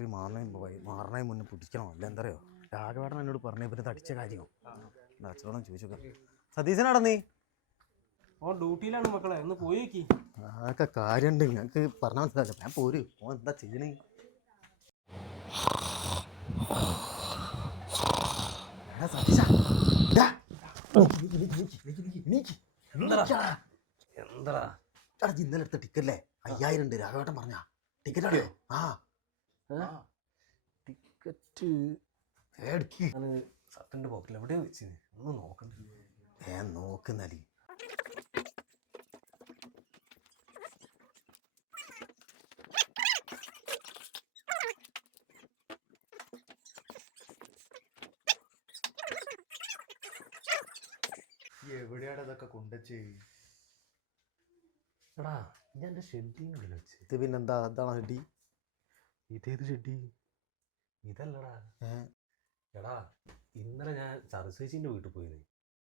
lottery മാറണേ മുന്നേ പിടിക്കണോ അല്ല എന്താ പറയുക രാഘവേട്ടൻ എന്നോട് പറഞ്ഞ പിന്നെ തടിച്ച കാര്യമോ അച്ഛനോടും ചോദിച്ചോക്കാം സതീശനാടാ നീ ഡ്യൂട്ടിയിലാണ് മക്കളെ ഒന്ന് പോയി നോക്കി അതൊക്കെ കാര്യമുണ്ട് ഞങ്ങൾക്ക് പറഞ്ഞാൽ മനസ്സിലല്ല ഞാൻ പോര് ഓൻ എന്താ ചെയ്യണേ സതീശ എന്താ ഇന്നലെ എടുത്ത ടിക്കറ്റല്ലേ 5000 ഉണ്ട് രാഘവേട്ടൻ പറഞ്ഞ ടിക്കറ്റ് അറിയോ ടിക്കറ്റ് സത്യന്റെ പോക്കിൽ എവിടെയാ വെച്ചത് ഒന്ന് നോക്കണ്ട നോക്കുന്നാലി എവിടെയാണ് ഇതൊക്കെ കൊണ്ടുവച്ചേ എടാ ഞാൻ എൻ്റെ ഷെഡിനുള്ളിൽ വെച്ച് ഇത് പിന്നെന്താ അതാണോ ഷെഡി ഇതേത് ഷെഡി ഇതല്ലടാ എടാ ഇന്നലെ ഞാൻ സരസ്വചിന്റെ വീട്ടിൽ പോയിന്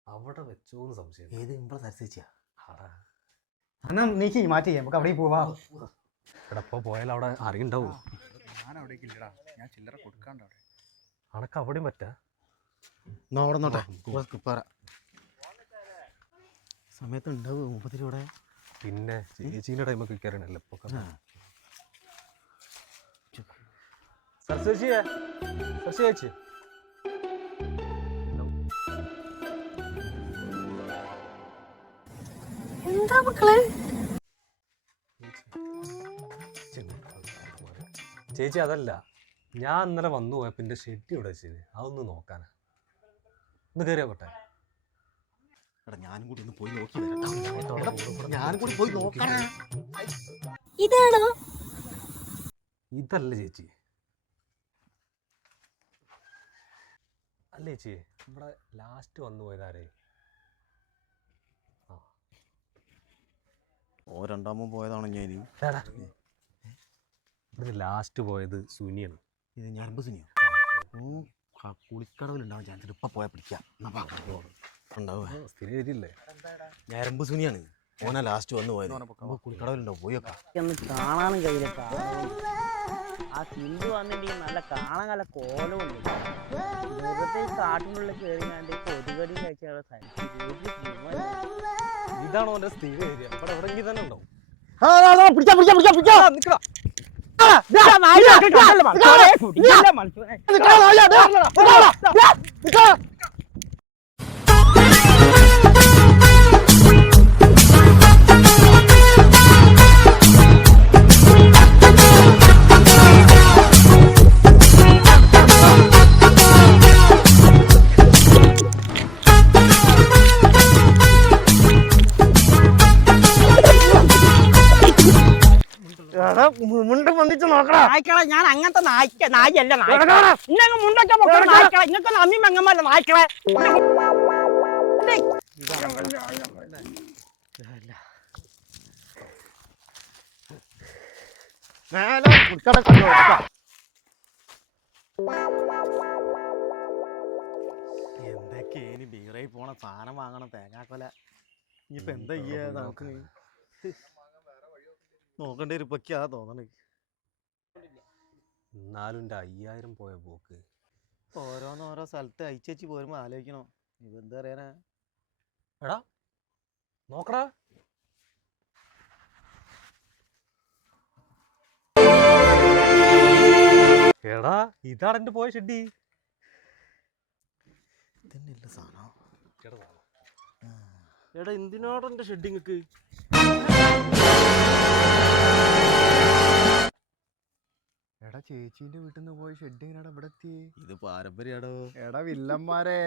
അവിടെ വെച്ചോന്ന് സംശയം ഏത് ഇവിടെ സരസ്വചിയാ ആടാ നീക്കി മാറ്റി നമുക്ക് അവിടെ പോവാ എടാ ഇപ്പോൾ പോയാൽ അവിടെ അറിയുണ്ടാവും ഞാൻ അവിടേക്ക് ഇല്ലടാ ഞാൻ ചില്ലറ കൊടുക്കാണ്ട് അവിടെ അണക്ക് അവിടെയും പറ്റാ എന്നാ അവിടെ നോട്ടെ പറ സമയത്ത് ഉണ്ടാവും 30 രൂപയുടെ പിന്നെ ചേച്ചീൻ്റെ ടൈമൊക്കെ കയറണല്ലോ ഇപ്പോൾ സരസ്വചിയെ ചേച്ചി എന്താ മക്കളെ ചേച്ചി അതല്ല ഞാൻ ഇന്നലെ വന്നു പോയപ്പോ എന്റെ ഷെഡ് ഇവിടെ വെച്ചത് അതൊന്ന് നോക്കാനാ ഒന്ന് കയറിയാട്ടെ എടാ ഞാനും കൂടി ഒന്ന് പോയി നോക്കി വരാം ഞാനും കൂടി പോയി നോക്കാം ഇതാണോ ഇതല്ല ചേച്ചി അല്ല ചേച്ചി ഇവിടെ ലാസ്റ്റ് വന്നു പോയതാരേ രണ്ടാമത് പോയതാണോ ഞാൻ ഇവിടെ ലാസ്റ്റ് പോയത് സുനിയാണ് ഇത് ഞരമ്പ് സുനിയോ കുളിക്കടവിലുണ്ടാവും ചാൻസ് ഇപ്പം പോയാൽ പിടിക്കാം ഉണ്ടാവും സ്ഥിരം ഏരിയല്ലേ ഞരമ്പ് സുനിയാണ് ഓനാ ലാസ്റ്റ് വന്ന് പോയത് കുളിക്കടവിലുണ്ടാവും പോയൊക്കെ ഒന്ന് കാണാനും കഴിയില്ല ആ സിന്ധു വന്നിട്ട് നല്ല കാണാൻ നല്ല കോലമുണ്ട് വെറുതെ ഈ കാട്ടിനുള്ളിൽ കയറിയാണ്ട് കൊതുകടി കഴിച്ച ഇതാണോ എന്റെ സ്ഥിരം ഏരിയ ഇവിടെ എവിടെയെങ്കിൽ തന്നെ ഉണ്ടാവും ഞാൻ അങ്ങനത്തെ നായല്ല നായ്ക്കളെ മുണ്ടൊക്കെ നായ്ക്കളെ ഇങ്ങനത്തെ അമ്മി മങ്ങമ്മല്ല നായ്ക്കളെ എന്തൊക്കെ ഇനി ബീറായി പോണ സാധനം വാങ്ങണം തേങ്ങാക്കൊല ഇനിയിപ്പോ എന്താ ചെയ്യാ നമുക്ക് നോക്കണ്ടേ ഒരു പൊക്കാ തോന്നണേ എന്നാലും എൻ്റെ 5000 പോയ പോക്ക് ഓരോ സ്ഥലത്ത് അയച്ചേച്ച് പോരുമ്പോ ആലോചിക്കണം ഇപ്പൊ എന്താ പറയാനാ എടാ നോക്കടാ എടാ ഇതാണ് എന്റെ പോയ ഷെഡി ഇതന്നെയല്ല സാധനം എടാ എന്തിനാണ് എന്റെ ഷെഡിങ്ങക്ക് എടാ ചേച്ചീന്റെ വീട്ടിൽ നിന്ന് പോയി ഷെഡ് എങ്ങനെയാടാ ഇവിടെ എത്തി ഇത് പാരമ്പര്യാടോ എടാ വില്ലന്മാരെ